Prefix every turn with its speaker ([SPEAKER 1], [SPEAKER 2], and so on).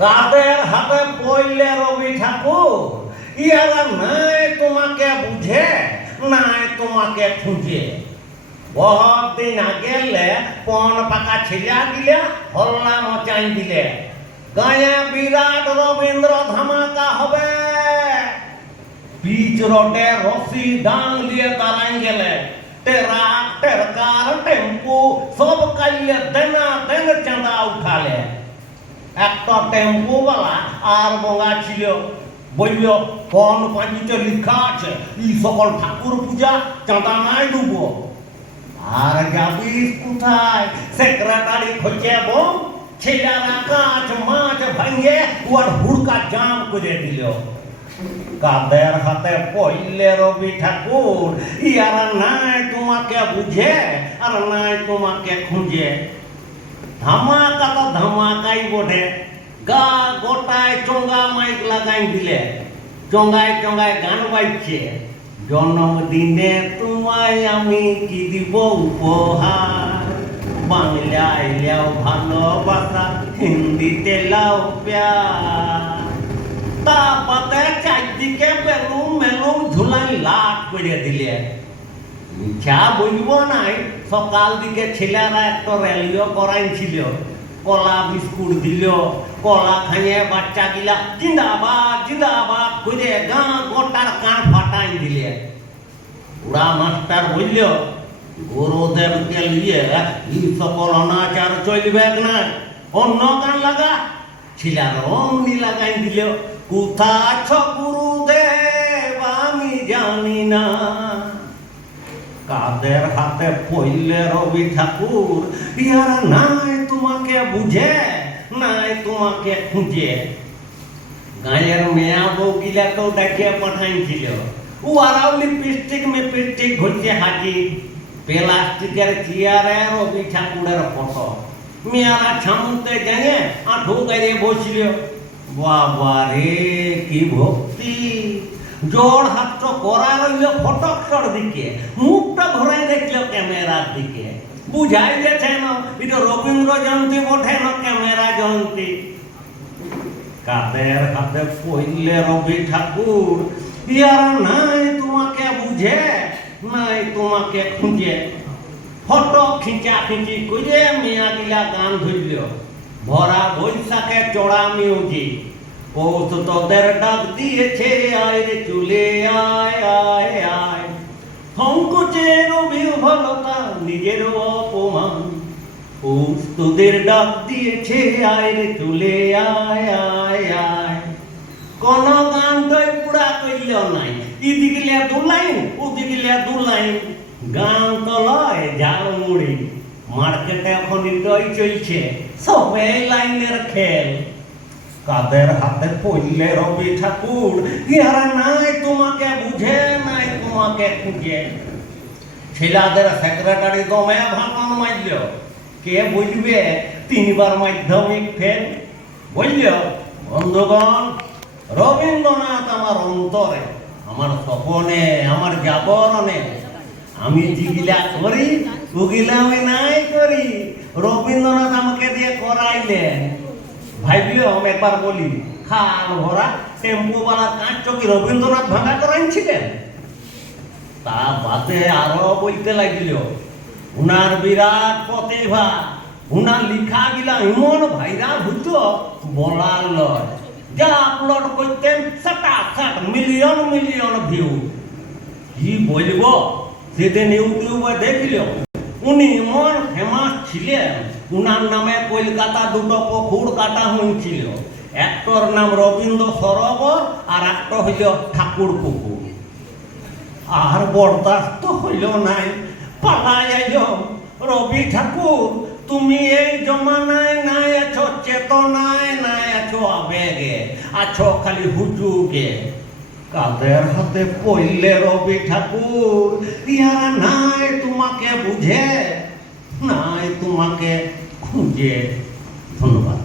[SPEAKER 1] কাদের হাতে পড়লে রবি ঠাকুর, ইয়ারা নাই তোমাকে বুঝে, নাই তোমাকে খুঁজে। বহুত দিন আগে পন পাকা ছিলা দিলে, হল্লা মচাই দিলে। গায়ে বিরাট রবীন্দ্র ধামাকা হবে। পিচ রটে রসি ডাং দিয়ে দাঁড়াই গেলে। ট্রাক টেরকার, টেম্পু, সব কাইলে দেনা দেন চাঁদা উঠালে। একটা টেম্পোওয়ালা আর বঙ্গা ছিল। বলল কোন পাঁচিতে লেখা আছে, ই সকল ঠাকুর পূজা চাঁদা নাই ডুব। আর যাবি কোথায়? সেক্রেটারি খোঁজে বম ছেলেরা কাজ মাছ ভাঙে ওর হুড়কা জাম করে দিল। কাদের হাতে পড়লে রবি ঠাকুর? ইয়ার নাই তোমাকে বুঝে, আর নাই তোমাকে খুঁজে। ধামাকা তো ধামাকাই বটে। গা গোটায় চঙ্গা মাইক লাগাই দিলে, চঙ্গায় চঙ্গায় গান বাজছে। জন্মদিনে তোমায় আমি কি দিব উপহার? বাংলায় লাও ভালোবাসা, হিন্দিতে লাও প্যার। তা পাতে চারদিকে বেলুম মেলুম ঝুলাই লাট করে দিলে। মিথ্যা বলব নাই, সকাল দিকে ছেলেরা একটা র্যালিও করাইছিল। কলা বিস্কুট দিল, কলা খাইয়ে বাচ্চা গিলা জিন্দাবাদ জিন্দাবাদ করে গাঁ গোটার কান ফাটাই দিলে। উড়া মাস্টার বলল, গুরুদেবকে লিয়ে এই সকল অনাচার চলবে না। অন্য গান লাগা? ছিলার অমনি লাগাই দিল কোথা আছো গুরুদেব? আমি জানি না। কাদের হাতে পড়লে রবি ঠাকুর ইয়ারা নাই তোমাকে বুঝে, নাই তোমাকে খুঁজে। গায়ের মেয়া বউ গিলাকেও ডাকিয়ে পাঠাইছিল। ওরাও লিপস্টিক মেপিস্টিক ঘুরছে হাজি প্লাস্টিকের চেয়ারে রবি ঠাকুরের ফটো। মেয়ারা ছামতে গেঙে আঁঠু গায়ে বসল। বাবা রে, কি ভক্তি! জোর হাত করা রইল ফটকটার দিকে মুখটা ঘোরাই দেখল ক্যামেরার দিকে। বুঝাই গেছে এটা রবীন্দ্র জয়ন্তী বটে না ক্যামেরা জয়ন্তী? কাদের হাতে পড়লে রবি ঠাকুর? ইয়ার নাই তোমাকে বুঝে, নাই তোমাকে খুঁজে। ফটো খিঁচা খিঁচি করে মিয়া গিলা গান ধরল ভরা বৈশাখে চড়া মিউজিক। কৌত তোদের ডাক দিয়েছে, আয় রে চলে, আয় আয় আয়। সংকোচের বিহ্বলতা, নিজের অপমান। পৌষ তোদের ডাক দিয়েছে, আয় রে চলে, আয় আয় আয়। কোন গান তৈ পুরা কইল নাই। ইদিকে লিয়া দু লাইন, ওদিকে লিয়া দু লাইন। গান তো লয় ঝাল মুড়ি। মার্কেটে এখন দই চলছে, সবে লাইনের খেল। কাদের হাতে পড়লে রবি ঠাকুর? ইহারা নাই, তোমাকে বুঝে নাই, তোমাকে খুঁজে। ছেলেদের সেক্রেটারি দমে ভাঙন মারল। কে বুঝবে তিনবার মাধ্যমিক ফেল বলল, বন্ধুগণ, রবীন্দ্রনাথ আমার অন্তরে, আমার স্বপনে, আমার জাগরণে। আমি যেগুলা করি ওগুলা আমি নাই করি। রবীন্দ্রনাথ আমাকে দিয়ে করাইলেন। ভাইবিও আমি একবার বলি, খাল ভরা টেম্পোওয়ালা কাঁচ চকি রবীন্দ্রনাথ ভাঙা করাইছিলেন? তা বাদে আরও বলতে লাগিল উনার বিরাট প্রতিভা উনার লিখা গিলা এমন ভাইরাল হইতো বলার লয়। যা আপলোড করতেন সাটা সাট মিলিয়ন মিলিয়ন ভিউ। কি বলব, সেদিন ইউটিউবে দেখল, উনি এমন ফেমাস ছিলেন। উনার নামে কলকাতা দুটো পুকুর কাটা হয়েছিল একটার নাম রবীন্দ্র সরোবর আর একটা হইল ঠাকুর পুকুর আর বরদাস্ত হইল নাই, পালাই আইল, রবি ঠাকুর, তুমি এই জমানায় নাই আছো, চেতনায় নাই আছো আবেগে, আছো খালি হুজুগে। কাদের হাতে পড়লে রবি ঠাকুর, ইয়ারা নাই তোমাকে বুঝে নাই তোমাকে খুঁজে ধন্যবাদ।